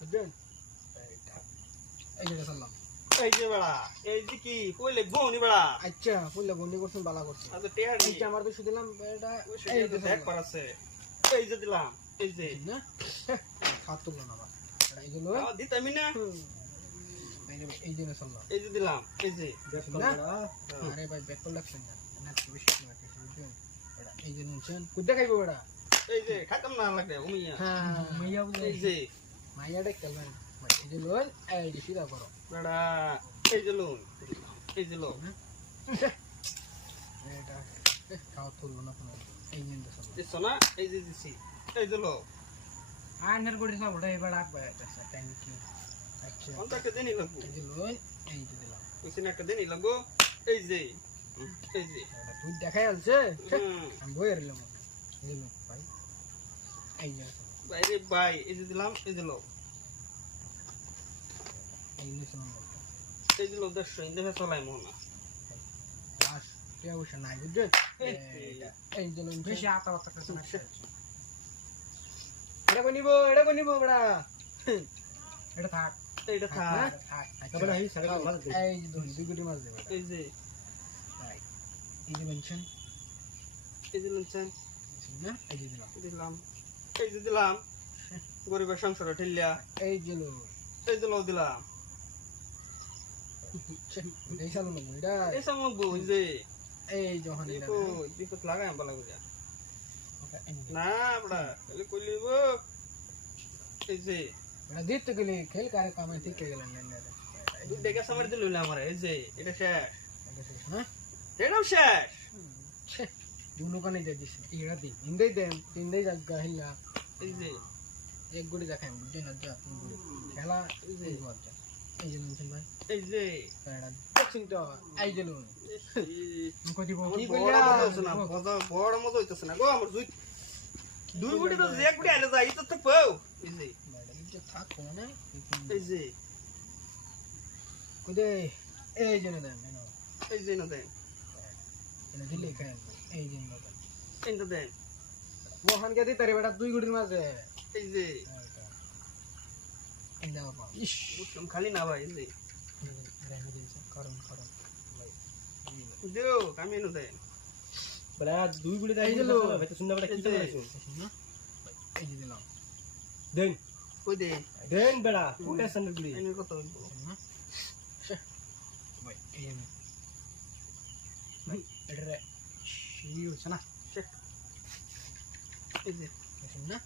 বুঝছেন এই যে সালাম এই যে বেড়া এই যে কি কইলে গনি বেড়া আচ্ছা ফুললে বন্দি করছেন বালা করছেন আজ টেহাড়ি আচ্ছা আমার তো দিলাম এটা এই যে দেখ পারাছে এই যে দিলাম এই যে না খাত তুললো না বাবা এটা এই যে লো দিতামি না এই যে সালাম এই যে দিলাম এই যে আরে ভাই ব্যাক কল লাগছেন না না বেশি না কিছু বুঝছেন এটা এই যে নুনছেন কুদ্দা খাইবো বেটা এই যে খাইতাম না লাগে উমিয়া হ্যাঁ মাইয়া এই যে মাইয়া দেখতেন এই যে লোন এই যে সিধা করো বেড়া এই যে লোন এই যে লোন এটা খাওয়া তুললো না কোনো এই যে সালাম দিছ না এই যে দিছি এই যে লোন আনার করে না ওটা এবার আগ ভাই এটা থ্যাংক ইউ আচ্ছা কোনটা একটা দিনই লাগবো এই যে লোন এই যে দিলাম ওইখানে একটা দিনই লাগবো এই যে এই যে এটা তুই দেখাই আছে আমি বই এরলাম এই যে ভাই এই যে বাইরে ভাই এই যে দিলাম এই যে লোন এই যে সালাম এই যে লোক 150 ইন্দে চলাই মনে লাশ কে অবশ্য নাই বুঝছেন এই যে লোন বেশি আতা বাতা করছে না এটা কই নিব বড়া এটা থাক এইটা থাক তারপরে এই সাইডে মাছ দে এই যে দুই গুটি মাছ দে এই যে এই যে মেনশন এই যে লঞ্চন না এই যে দিলাম দিলাম এই যে দিলাম গরিবের সংসার ঠেলিয়া এই যে লো এই যে লোক দিলাম এই সালো না এটা এই সময় বুঝ যে এই যখন দেখো বিপদ লাগাই বলা বুঝা না বড়া তাহলে কইলিব এই যে এটা দিতে গেলে খেল কারে কামে ঠিক হয়ে গেল না দুই টাকা সময় দিল আমার এই যে এটা শেষ হ্যাঁ এটাও শেষ দুনো কানে দিয়ে দিস এরা দি ইন্দেই দেন তিনদেই জায়গা হিলা এই যে এক গুড়ি দেখাই বুঝছেন না যা খেলা এই যে বাচ্চা এই যে মেনশন ভাই এই যে এটা দেখছেন তো এই যে লোন কই দিব কি বড় কইলা মতো হইছে না বড় মতো হইতেছে না গো আমার দুই গুটি তো যে গুটি আইলে যাই তো পাও এই যে ম্যাডাম যে থাকো না এই যে কই দে এই যে না দেন এই যে না দেন এটা দিলে খাই এই যে না দেন এইটা দেন মোহন কে দিতে রে বেটা দুই গুটির মাঝে এই যে ইন্দা বাবা ইস বুঝলাম খালি না ভাই এই যে রেখে দিয়েছে করম দেও কামি এনে দেন বলে আজ দুই গুলি এই যে লো ভাই তো শুননা বড় কি তো কইছো এই যে দিলাম দেন কই দে দেন বেড়া কোটা সান্ডেল গুলি এনে কত হইব ভাই এই যে ভাই এটা রে এই হচ্ছে না এই যে না